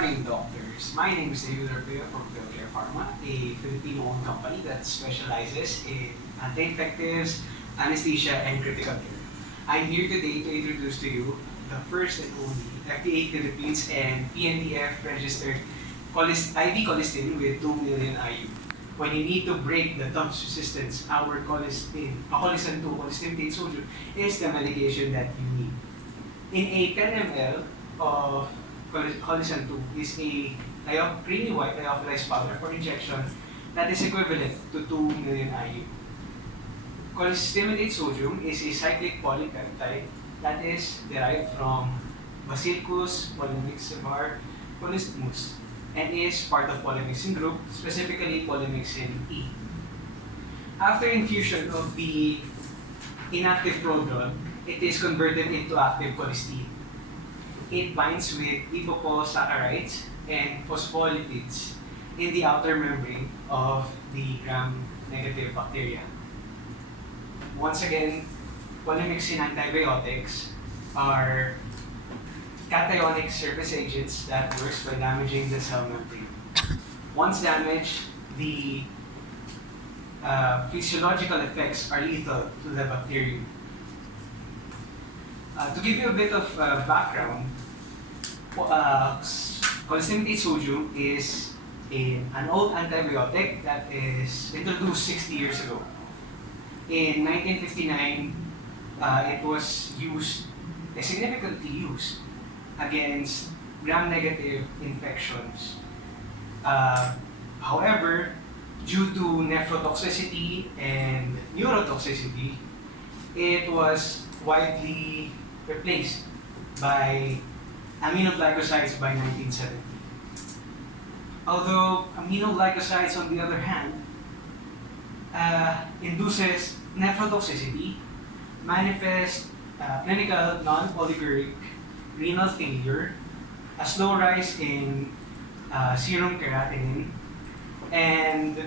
Morning, doctors. My name is David from Pmr Pharma, a Filipino-owned company that specializes in anti-infectives, anesthesia, and critical care. I'm here today to introduce to you the first and only FDA Philippines and PNDF registered IV colistin with 2 million IU. When you need to break the thumb's resistance, our Colisan 2 colistin sodium is the medication that you need. In a 10 ml of Colisan 2 is a creamy white lyophilized powder for injection that is equivalent to 2 million IU. Cholecystiminate sodium is a cyclic polypeptide that is derived from Bacillus polymyxivir polystymus and is part of polymyxin group, specifically polymyxin E. After infusion of the inactive prodrug, it is converted into active colistin. It binds with lipopolysaccharides and phospholipids in the outer membrane of the gram-negative bacteria. Once again, polymyxin antibiotics are cationic surface agents that works by damaging the cell membrane. Once damaged, the physiological effects are lethal to the bacterium. To give you a bit of background, cholecystiminate sodium is an old antibiotic that is introduced 60 years ago. In 1959, it was significantly used against gram-negative infections. However, due to nephrotoxicity and neurotoxicity, it was widely replaced by aminoglycosides by 1970. Although aminoglycosides, on the other hand, induces nephrotoxicity, manifest clinical non-oliguric renal failure, a slow rise in serum creatinine, and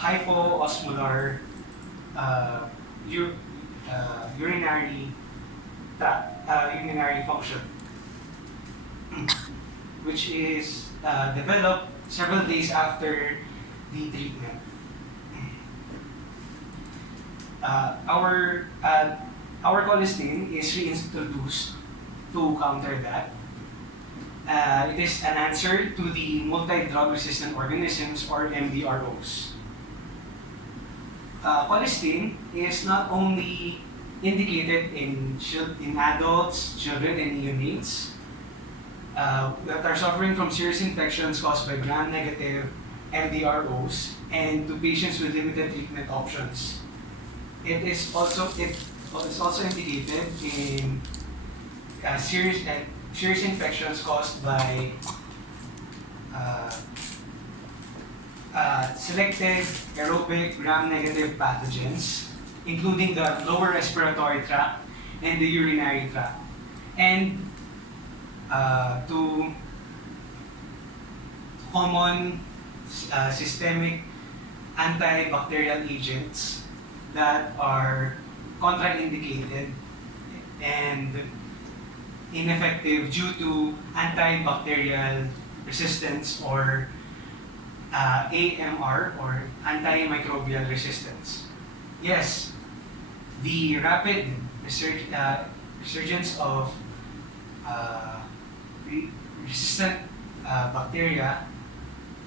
hypoosmolar urinary function, which is developed several days after the treatment. Our colistin is reintroduced to counter that. It is an answer to the multi-drug resistant organisms, or MDROs. Colistin is not only indicated in adults, children, and neonates that are suffering from serious infections caused by gram-negative MDROs, and to patients with limited treatment options. It is also indicated in serious infections caused by selected aerobic gram-negative pathogens, including the lower respiratory tract and the urinary tract, and to common systemic antibacterial agents that are contraindicated and ineffective due to antibacterial resistance, or AMR, or antimicrobial resistance. Yes, the rapid resurgence of resistant bacteria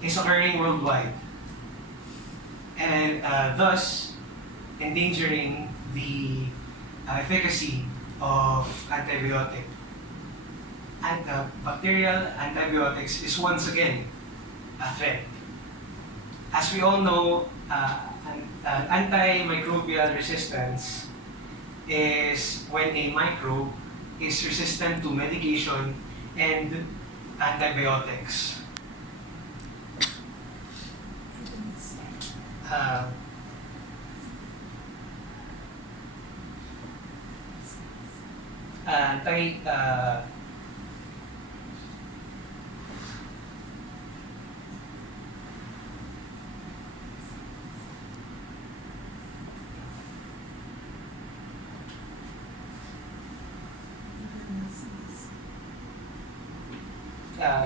is occurring worldwide, and thus endangering the efficacy of antibiotic. Bacterial antibiotics is once again a threat. As we all know, antimicrobial resistance is when a microbe is resistant to medication and antibiotics. Anti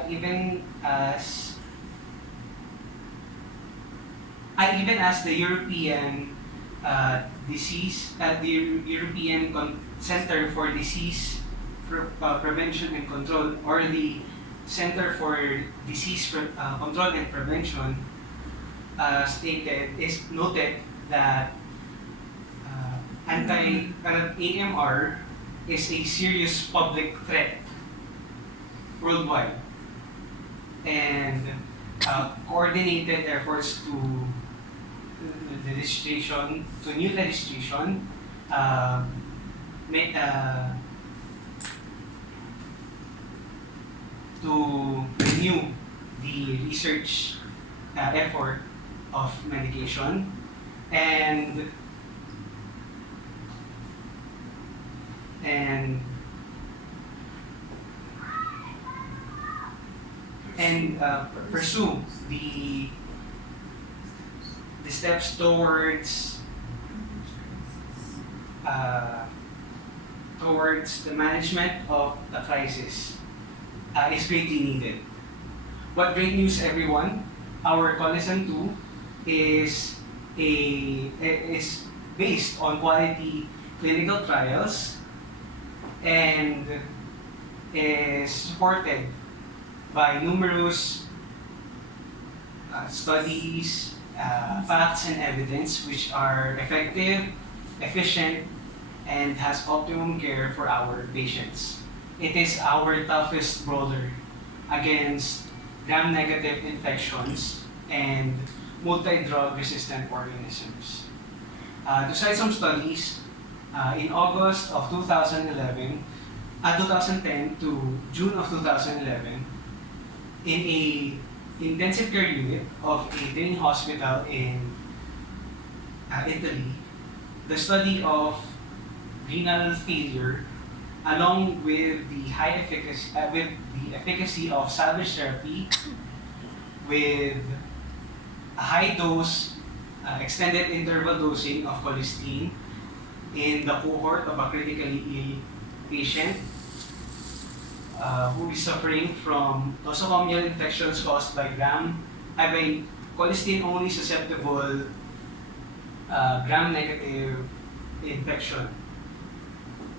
even as even as the European Center for Disease Prevention and Control, or the Center for Disease Control and Prevention, noted that AMR is a serious public threat worldwide, and coordinated efforts to new legislation, to renew the research effort of medication, and and pursue the steps towards the management of the crisis is greatly needed. What great news, everyone! Our Colisan 2 is based on quality clinical trials and is supported by numerous studies, facts, and evidence which are effective, efficient, and has optimum care for our patients. It is our toughest brawler against gram-negative infections and multi-drug resistant organisms. To cite some studies, in August of 2010 to June of 2011, in a intensive care unit of a training hospital in Italy, the study of renal failure, along with the efficacy of salvage therapy, with a high dose, extended interval dosing of colistin in the cohort of a critically ill patient who is suffering from nosocomial infections caused by colistin-only susceptible gram-negative infection.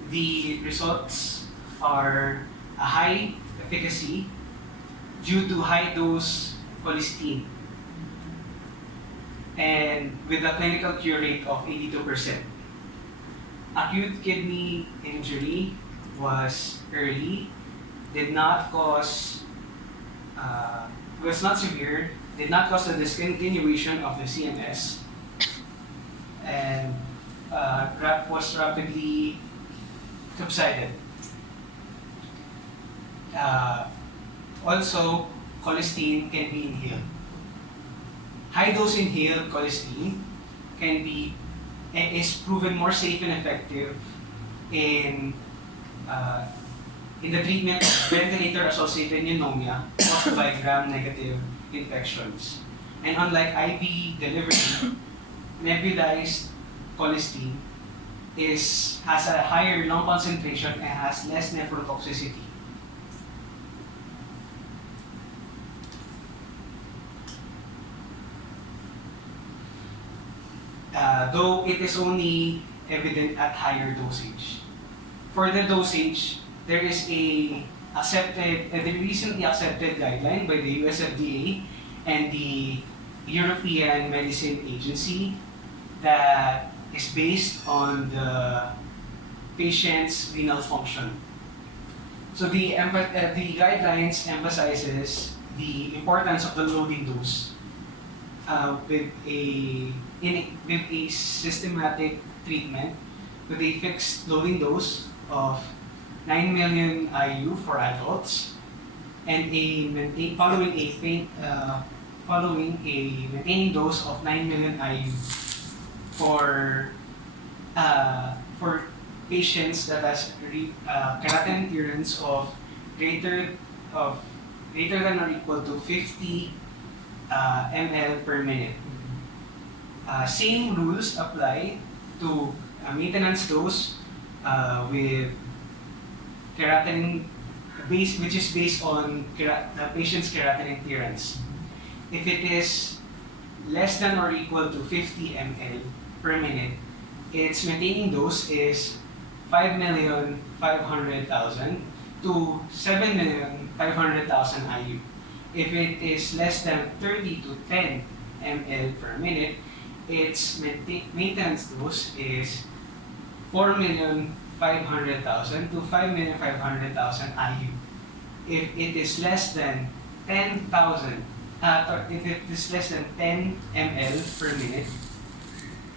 The results are a high efficacy due to high dose colistin, and with a clinical cure rate of 82%. Acute kidney injury was early, was not severe, did not cause the discontinuation of the CMS, and was rapidly subsided. Also, colistin can be inhaled. High-dose inhaled colistin is proven more safe and effective in the treatment of ventilator-associated pneumonia caused by gram-negative infections. And unlike IV delivery, nebulized colistin has a higher lung concentration and has less nephrotoxicity. Though it is only evident at higher dosage. For the dosage, there is the recently accepted guideline by the US FDA and the European Medicine Agency that is based on the patient's renal function. So the guidelines emphasizes the importance of the loading dose with a systematic treatment with a fixed loading dose of 9 million IU for adults, and following a maintaining dose of 9 million IU for patients that has creatinine clearance of greater than or equal to 50 ml per minute. Same rules apply to a maintenance dose with creatinine which is based on the patient's creatinine clearance. If it is less than or equal to 50 ml per minute, its maintaining dose is 5,500,000 to 7,500,000 IU. If it is less than 30 to 10 ml per minute, its maintenance dose is 4,500,000 to 5,500,000 IU. If it is less than 10,000, if it is less than 10 ml per minute,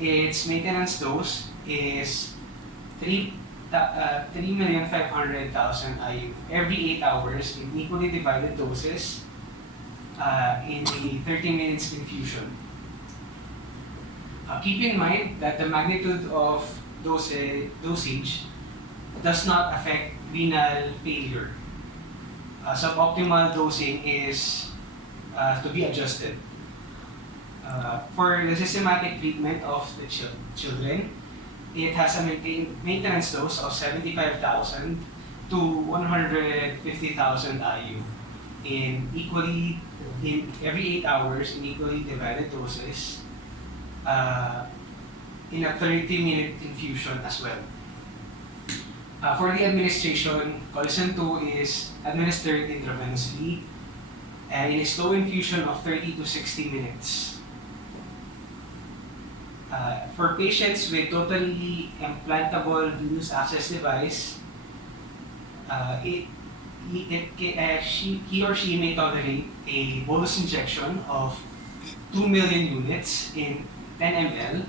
its maintenance dose is 3,500,000 IU every 8 hours in equally divided doses in a 30 minutes infusion. Keep in mind that the magnitude of dosage does not affect renal failure. Suboptimal dosing is to be adjusted. For the systematic treatment of the children, it has a maintenance dose of 75,000 to 150,000 IU in every 8 hours in equally divided doses in a 30-minute infusion as well. For the administration, Colisan 2 is administered intravenously in a slow infusion of 30 to 60 minutes. For patients with totally implantable venous access device, he or she may tolerate a bolus injection of 2 million units in 10 ml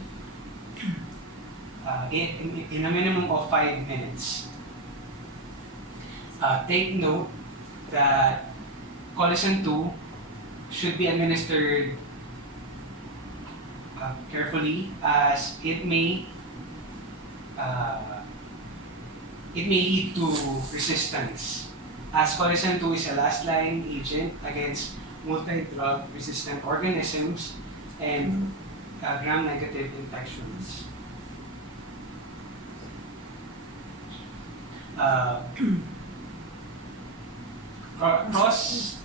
in a minimum of 5 minutes. Take note that Colisan 2 should be administered carefully, as it may lead to resistance, as Colisan 2 is a last-line agent against multi-drug resistant organisms and gram-negative infections. Cross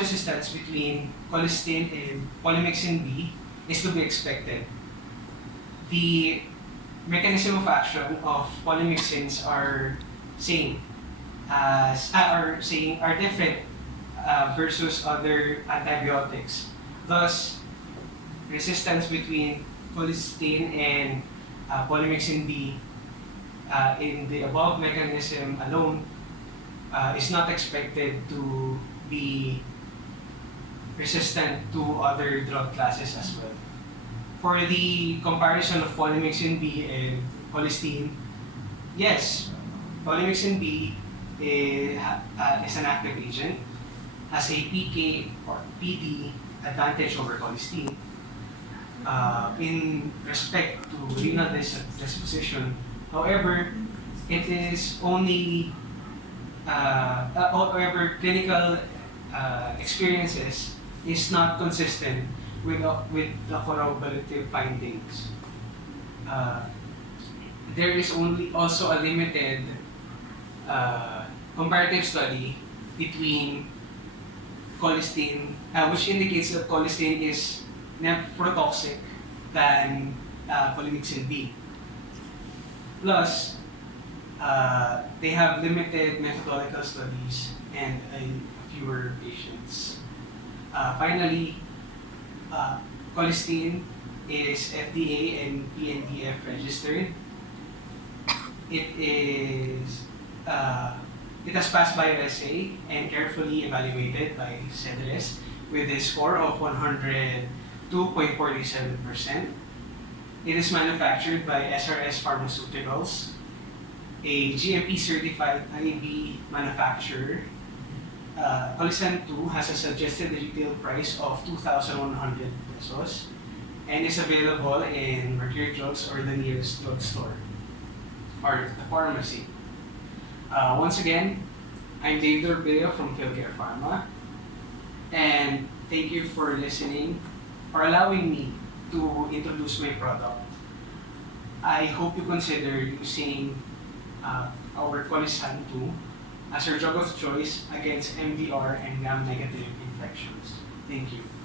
resistance between colistin and polymyxin B is to be expected. The mechanism of action of polymyxins are different versus other antibiotics. Thus, resistance between colistin and polymyxin B in the above mechanism alone is not expected to be resistant to other drug classes as well. For the comparison of polymyxin B and colistin, yes, polymyxin B is an active agent, has a PK or PD advantage over colistin in respect to renal disposition. However, it is only clinical experiences is not consistent with the corroborative findings. There is also a limited comparative study between colistin, which indicates that colistin is nephrotoxic than polymyxin B. Plus, they have limited methodological studies and fewer patients. Finally, colistin is FDA and PNDF registered. It has passed BioSA and carefully evaluated by CEDRES with a score of 102.47%. It is manufactured by SRS Pharmaceuticals, a GMP certified IV manufacturer. Colisan 2 has a suggested retail price of 2,100 pesos and is available in Mercury Drugs or the nearest drugstore or the pharmacy. Once again, I'm David Colisan from Pmr Pharma, and thank you for listening or allowing me to introduce my product. I hope you consider using our Colisan 2 as your drug of choice against MDR and gram-negative infections. Thank you.